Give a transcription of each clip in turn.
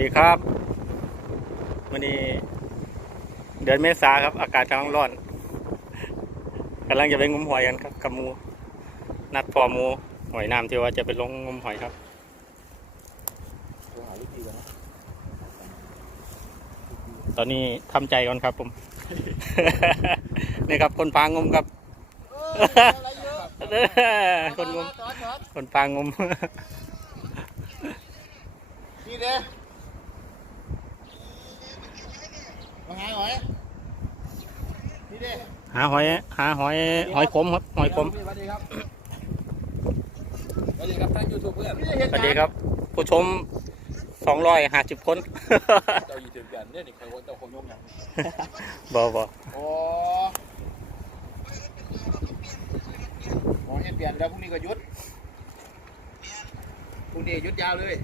ดีครับวันนี้ เดือนเมษาครับ อากาศกำลังร้อนกำลังจะไปงมหอยกันครับกับหมู นัดพอหมูหอยน้ำที่ว่าจะไปลงงมหอยครับตอนนี้ทำใจก่อนครับผม นี่ครับคนพางมครับคนงมคนพางมนี่เด้มาหาหอยนี่เด้ หาหอยหาหอยหอยขมครับหอยขมสวัสดีครับสวัสดีครับท่านยูทูบเพื่อนนี่เห็นสวัสดีครับ ผู้ชมสองร้อยห้าสิบคนเจ้ายูทูบกันเนี่ยนี่ใครว่าเจ้าคงยกยังบอบอโอ้หมอเปลี่ยนแล้วพรุ่งนี้ก็หยุดพรุ่งนี้หยุดยาวเลย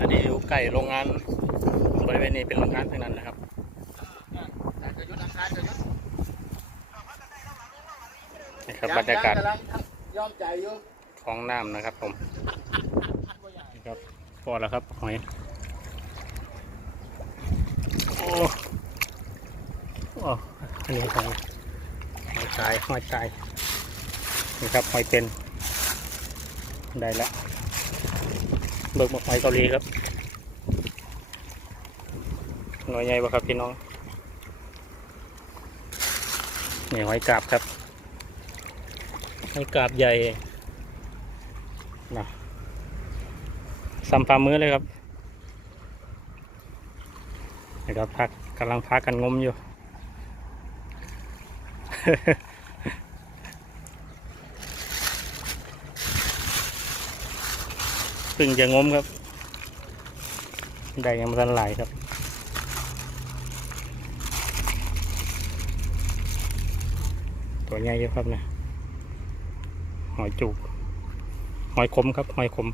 อันนี้อยู่ใกล้โรงงานบริเวณนี้เป็นโรงงานทั้งนั้นนะครับ แต่จะหยุดอังคารจะหยุด นี่ ครับบรรยากาศยอมใจอยู่ของน้ำนะครับผมนี่ครับพอแล้วครับหอยโอ้โอ้อันนี้หอยหอยตายหอยตายนี่ครับหอยเป็นได้แล้วเบิกหมกหอยเกาหลีครับหน่วยใหญ่ปะครับพี่น้องนี่หอยกาบครับ หอยกาบใหญ่นะสัมภามือเลยครับนี่ครับพักกำลังพักกันงมอยู่เพิ่งจะงมครับ ได้ยังไมันไหลครับตัวใหญ่เยอะครับเนะ หอยจูบหอยขมครับหอยขม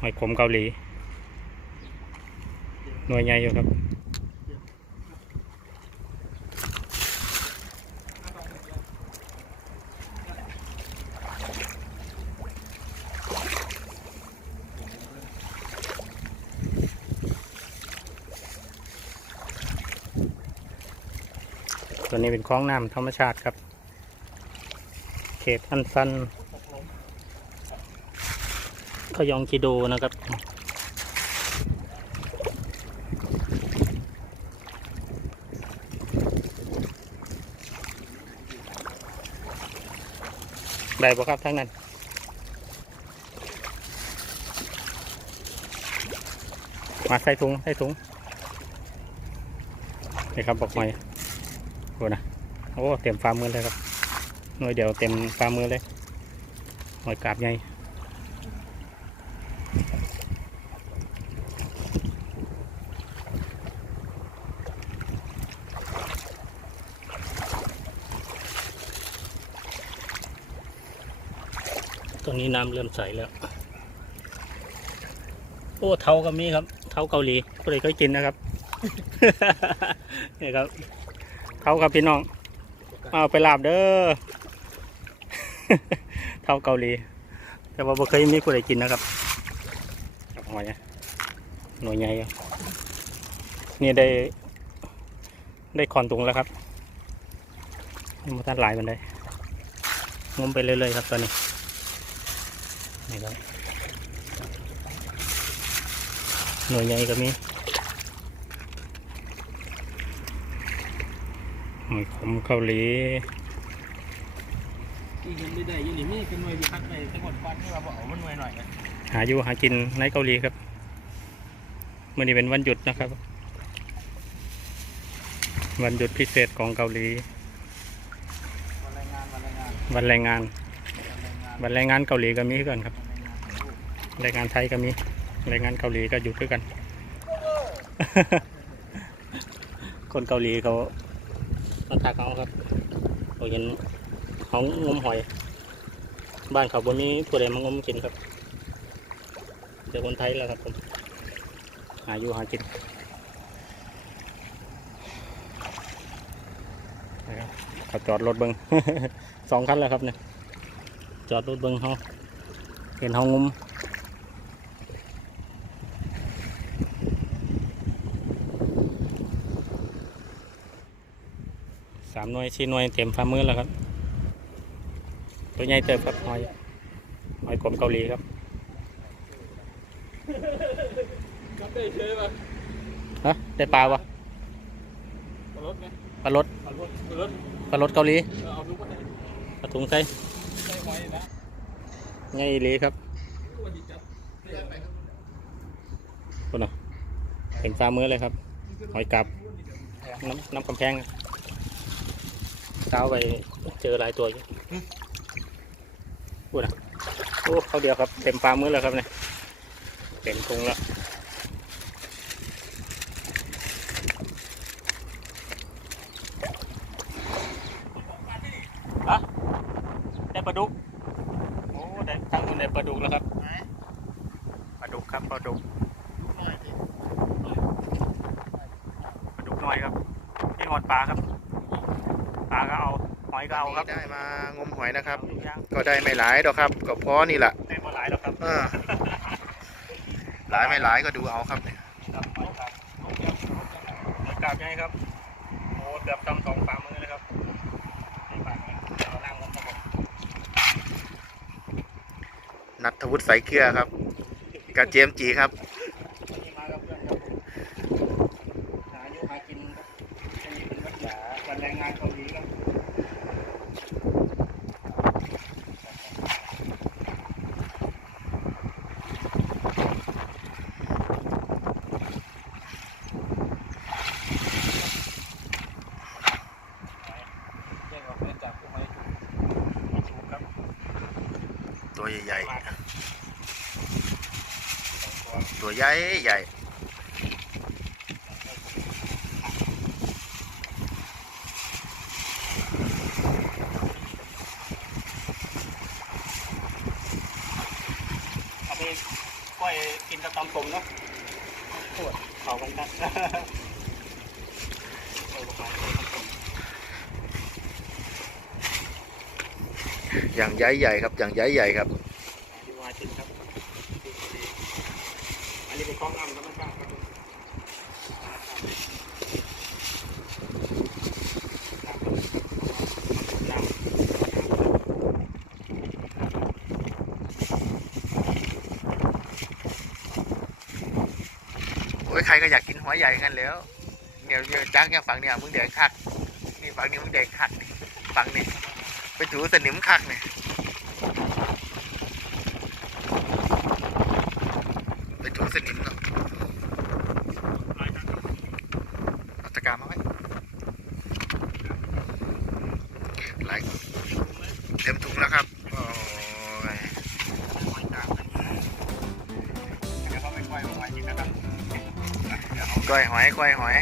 หอยขมเกาหลี หน่วยใหญ่อยู่ครับตัวนี้เป็นคลองน้ำธรรมชาติครับ ตอันซันขยองกิโดนะครับ ได้ปะครับทั้งนั้นมาใส่ถุงใส่ถุงนี่ครับบอกหอยโอ้นะ โอ้ เต็มฝ่ามือเลยครับ หน่วยเดียวเต็มฝ่ามือเลยหอยกาบใหญ่ตรงนี้น้ำเริ่มใสแล้ว โอ้เทาก็มีครับ เทาเกาหลีก็เลยเคยกินนะครับนี่ครับเทาครับพี่น้อง เอาไปลาบเด้อ เท่าเกาหลี แต่ว่าบ่เคยมีคนใดกินนะครับกับหอยอะหน่วยใหญ่นี่ได้ ได้คอนตุงแล้วครับมาตัดหลายมันได้งมไปเรื่อยๆครับตอนนี้นี่ครับหน่วยใหญ่ก็มีหอยขมเกาหลี ที่เห็นได้ๆยี่นี่มีเป็นหน่วยอยู่พักในจังหวัดฟันที่เราบอกเอามันหน่วยหน่อยนะหาอยู่หากินในเกาหลีครับเมื่อนี้เป็นวันหยุดนะครับ วันหยุดพิเศษของเกาหลี วันแรงงานวันแรงงานวันแรงงาน วันแรงงานวันแรงงานเกาหลีก็มีกันครับแรงงานไทยก็มีแรงงานเกาหลีก็หยุดด้วยกัน คนเกาหลีเขามาทักเอาครับเขาเห็น เขางมหอย บ้านเขาบนนี้ผู้ใดมางมกินครับเจอคนไทยแล้วครับผมหาอยู่หากินนะครับเขาจอดรถเบิ้ง สองคันแล้วครับเนี่ยจอดรถเบิ้งเขาเห็นห้องงมสามหน่วยชี้หน่วยเต็มฝ่ามือแล้วครับ ตัวใหญ่เติบครับหอยหอยกลมเกาหลีครับก็ได้เชยป่ะฮะได้ปลาวะรถไงปลารสรถรถปลารสเกาหลีเอาทุกคนปลาถุงใส่ใส่ไว้นะใหญ่อีหลีครับวันที่จับคนน่ะเต็มฝ่ามือเลยครับ หอยกับน้ำน้ำกำแพงเช้าไปเจอหลายตัวอยู่ พูดนะโอ้เขาเดียวครับเต็มฝ่ามือแล้วครับเนี่ยเต็มถุงแล้วอะได้ปลาดุกโอ้ได้ตั้งคนได้ปลาดุกแล้วครับปลาดุกครับปลาดุกปลาดุกน้อยครับนี่หอดปลาครับปลาก็เอา หอยก็เอาครับได้มางมหอยนะครับเอาทุกอย่างก็ได้ไม่หลายดอกครับ ก็พอนี่แหละได้มาหลายแล้วครับเออหลายไม่หลายก็ดูเอาครับเนี่ยครับหอยครับหอยกาบใหญ่ครับโอ้เกือบจำสองฝ่ามือเลยครับในปากเนี่ยเอาล่างลงครับผมนัทวุฒิใสเกลือครับ กับเจมส์จีครับวันนี้มากับเพื่อนครับหาอยู่หากินครับไม่มีเป็นวัดหยาวันแรงงานเกาหลีครับ แยกออกเป็นจับกูไหม ถูกครับ ตัว ใหญ่มาครับสองตัวๆตัวใหญ่ใหญ่เอาไปก้อยกินกับตำผมเนาะปวดเข่ากันครับ ออบอกมาเอาตำผมอย่างใหญ่ใหญ่ๆครับ อย่างใหญ่ใหญ่ๆครับที่วาจินครับ อันนี้เป็นกล้องอ้ำธรรมชาติครับผมน้ำโอ้ยใครก็อยากกินหอยใหญ่กันแล้วเนี่ยเนี่ยจักเนี่ยฝั่งเนี่ยมึงแดกคักนี่ฝั่งนี้มึงแดกคักนี่ฝั่งนี้ไป ถูสนิมคักเนี่ยไปถูสนิมเนาะเอาตะการมาไว้หลายเต็มถุงแล้วครับโอ้ยครับเดี๋ยวก้อยหอยก้อยหอย